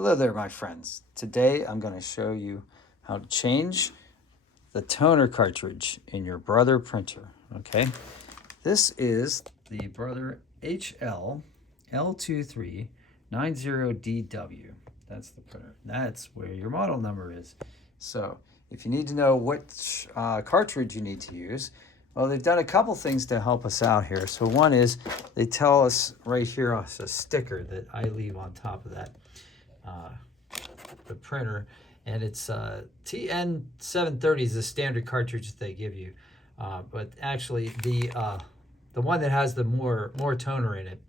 Hello there, my friends. Today I'm going to show you how to change the toner cartridge in your Brother printer. Okay, this is the Brother HL L2390DW. That's the printer. That's where your model number is. So if you need to know which cartridge you need to use, well, they've done a couple things to help us out here. So one is they tell us right here on a sticker that I leave on top of that the printer, and it's tn-730 is the standard cartridge that they give you, but actually the one that has the more toner in it,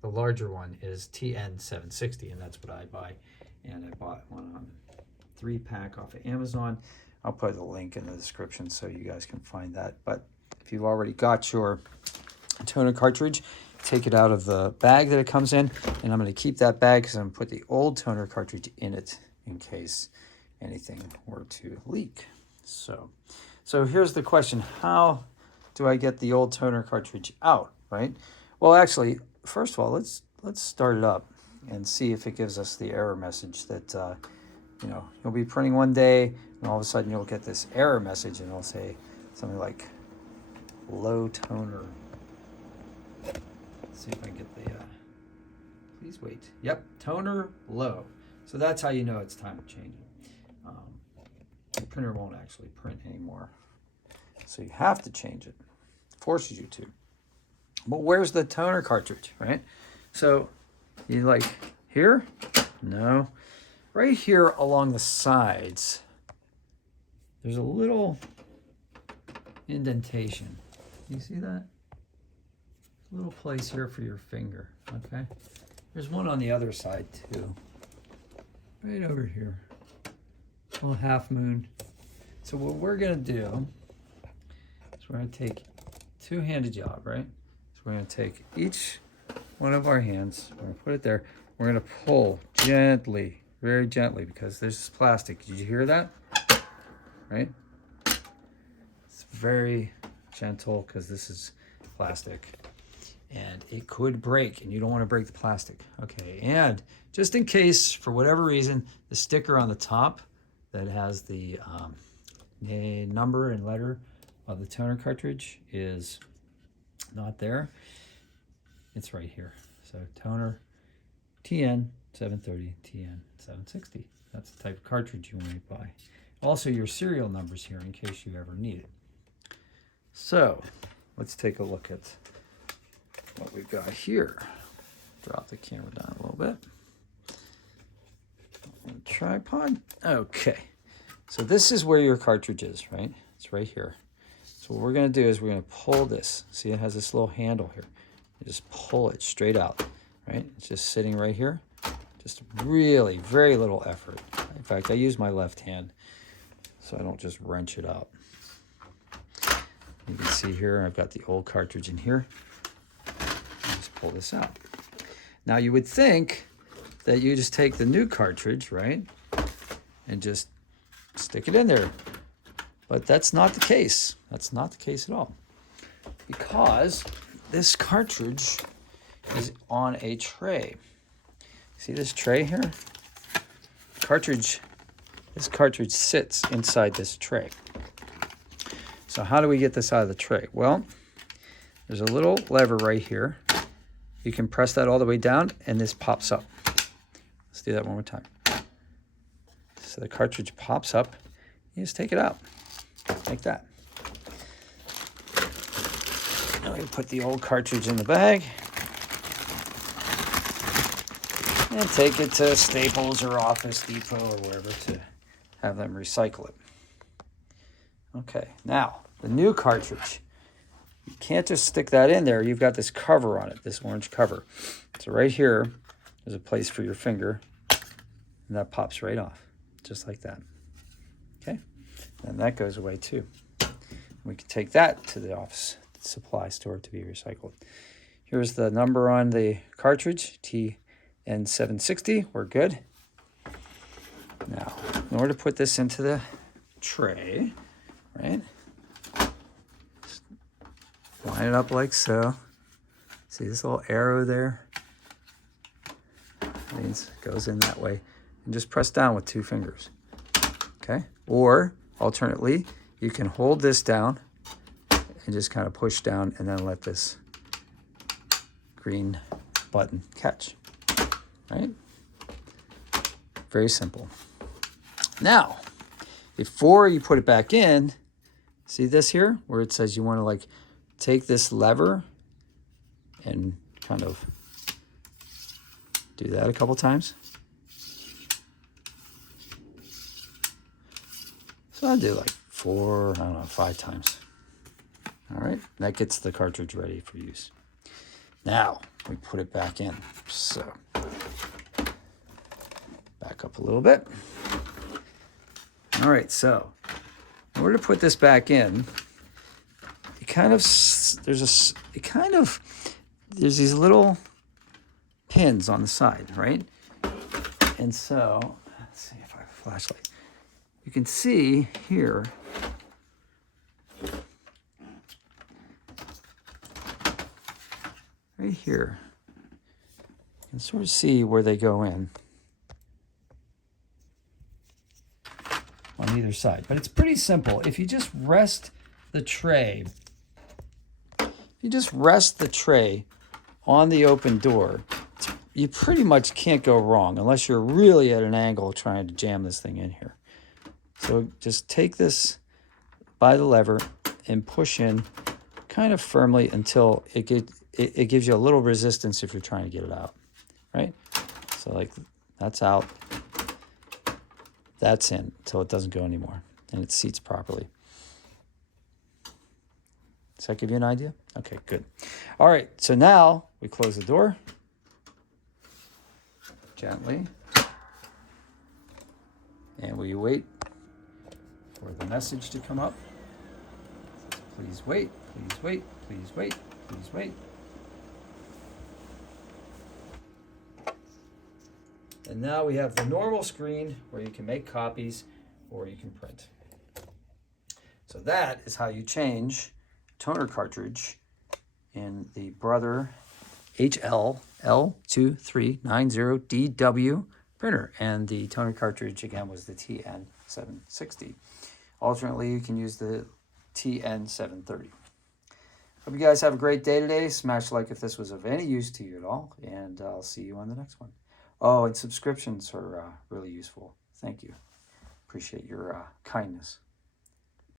the larger one, is tn-760, and that's what I buy. And I bought one on 3-pack off of Amazon. I'll put a link in the description so you guys can find that. But if you've already got your toner cartridge, take it out of the bag that it comes in, and I'm going to keep that bag because I'm going to put the old toner cartridge in it in case anything were to leak. So here's the question: how do I get the old toner cartridge out? Right? Well, actually, first of all, let's start it up and see if it gives us the error message that you'll be printing one day, and all of a sudden you'll get this error message, and it'll say something like low toner. Let's see if I can get the, please wait. Yep, toner low. So that's how you know it's time to change it. The printer won't actually print anymore. So you have to change it. Forces you to. But where's the toner cartridge, right? So you like here? No. Right here along the sides, there's a little indentation. You see that? A little place here for your finger, okay? There's one on the other side too. Right over here. A little half moon. So what we're gonna do is we're gonna take two-handed job, right? So we're gonna take each one of our hands, we're gonna put it there. We're gonna pull gently, very gently, because this is plastic. Did you hear that? Right? It's very gentle because this is plastic. And it could break, and you don't want to break the plastic. Okay, and just in case, for whatever reason, the sticker on the top that has the number and letter of the toner cartridge is not there, it's right here. So toner TN-730, TN-760. That's the type of cartridge you want to buy. Also, your serial numbers here in case you ever need it. So let's take a look at what we've got here. Drop the camera down a little bit. Tripod. Okay. So this is where your cartridge is, right? It's right here. So what we're going to do is we're going to pull this. See, it has this little handle here. You just pull it straight out, right? It's just sitting right here. Just really very little effort. In fact, I use my left hand so I don't just wrench it out. You can see here I've got the old cartridge in here. Pull this out. Now you would think that you just take the new cartridge, right, and just stick it in there, but that's not the case. That's not the case at all, because this cartridge is on a tray. See this tray here? This cartridge sits inside this tray. So how do we get this out of the tray? Well, there's a little lever right here. You can press that all the way down, and this pops up. Let's do that one more time. So the cartridge pops up. You just take it out, like that. Now we put the old cartridge in the bag, and take it to Staples or Office Depot or wherever to have them recycle it. Okay, now the new cartridge. You can't just stick that in there. You've got this cover on it, this orange cover. So right here, there's a place for your finger, and that pops right off, just like that. Okay, and that goes away too. We can take that to the office supply store to be recycled. Here's the number on the cartridge, tn-760. We're good. Now, in order to put this into the tray, right? Line it up like so. See this little arrow there? Means it goes in that way. and just press down with 2 fingers. Okay? Or alternately, you can hold this down and just kind of push down and then let this green button catch. Right? Very simple. Now, before you put it back in, see this here where it says you want to like take this lever and kind of do that a couple times. So I'll do like 4, I don't know, 5 times. All right, that gets the cartridge ready for use. Now we put it back in. So back up a little bit. All right, so in order to put this back in, it kind of, there's these little pins on the side, right? And so, let's see if I have a flashlight. You can see here, right here, you can sort of see where they go in on either side. But it's pretty simple. If you just rest the tray, on the open door, you pretty much can't go wrong unless you're really at an angle trying to jam this thing in here. So just take this by the lever and push in kind of firmly until it gives you a little resistance if you're trying to get it out, right? So like that's out, that's in until it doesn't go anymore and it seats properly. Does that give you an idea? Okay, good. All right, so now we close the door gently and we wait for the message to come up. Please wait, please wait, please wait, please wait. And now we have the normal screen where you can make copies or you can print. So that is how you change toner cartridge in the Brother HL-L2390DW printer. And the toner cartridge again was the tn-760. Alternately, you can use the tn-730. Hope you guys have a great day today. Smash like if this was of any use to you at all, and I'll see you on the next one. Oh, and subscriptions are really useful. Thank you. Appreciate your kindness.